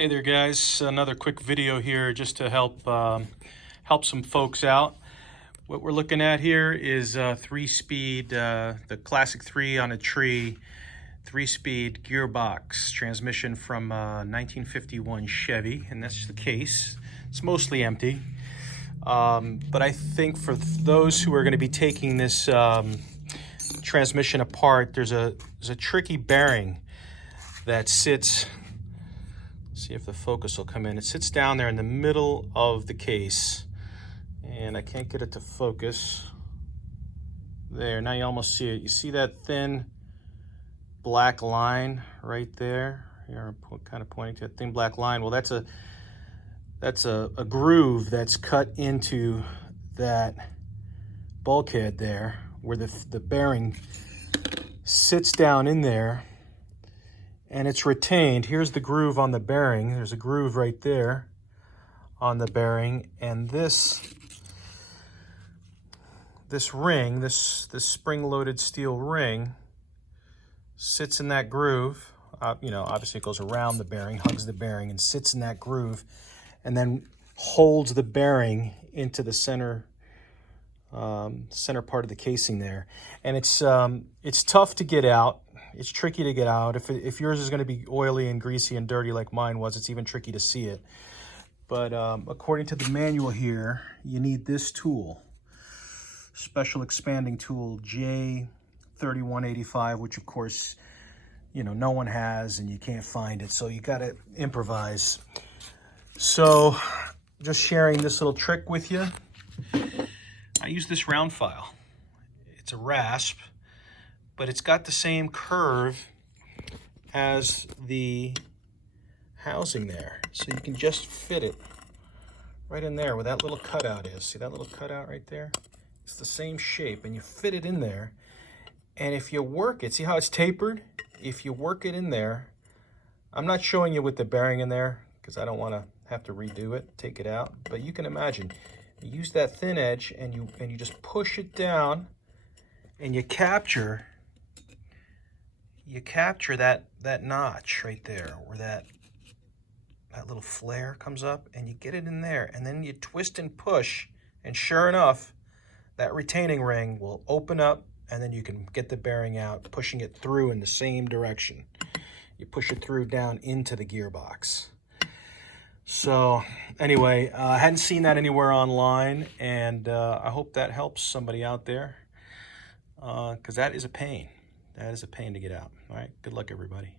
Hey there guys, another quick video here just to help some folks out. What we're looking at here is 3-speed, the classic 3 on a tree, 3-speed gearbox transmission from 1951 Chevy, and that's the case. It's mostly empty, but I think for those who are going to be taking this transmission apart, there's a tricky bearing that sits. See if the focus will come in. It sits down there in the middle of the case, and I can't get it to focus. There, now you almost see it. You see that thin black line right there? Here I'm kind of pointing to a thin black line. Well, that's a groove that's cut into that bulkhead there, where the bearing sits down in there. And it's retained. Here's the groove on the bearing. There's a groove right there on the bearing, and this ring, this spring-loaded steel ring, sits in that groove. Obviously it goes around the bearing, hugs the bearing, and sits in that groove, and then holds the bearing into the center part of the casing there. And it's tough to get out. It's tricky to get out. If yours is going to be oily and greasy and dirty like mine was, it's even tricky to see it. But according to the manual here, you need this tool, special expanding tool J3185, which of course, no one has and you can't find it. So you got to improvise. So just sharing this little trick with you. I use this round file. It's a rasp, but it's got the same curve as the housing there. So you can just fit it right in there where that little cutout is. See that little cutout right there? It's the same shape, and you fit it in there. And if you work it, see how it's tapered? If you work it in there, I'm not showing you with the bearing in there because I don't want to have to redo it, take it out. But you can imagine, you use that thin edge and you just push it down, and you capture that notch right there where that little flare comes up, and you get it in there, and then you twist and push, and sure enough, that retaining ring will open up, and then you can get the bearing out, pushing it through in the same direction. You push it through down into the gearbox. So anyway, I hadn't seen that anywhere online, and I hope that helps somebody out there, because that is a pain. That is a pain to get out. All right, good luck, everybody.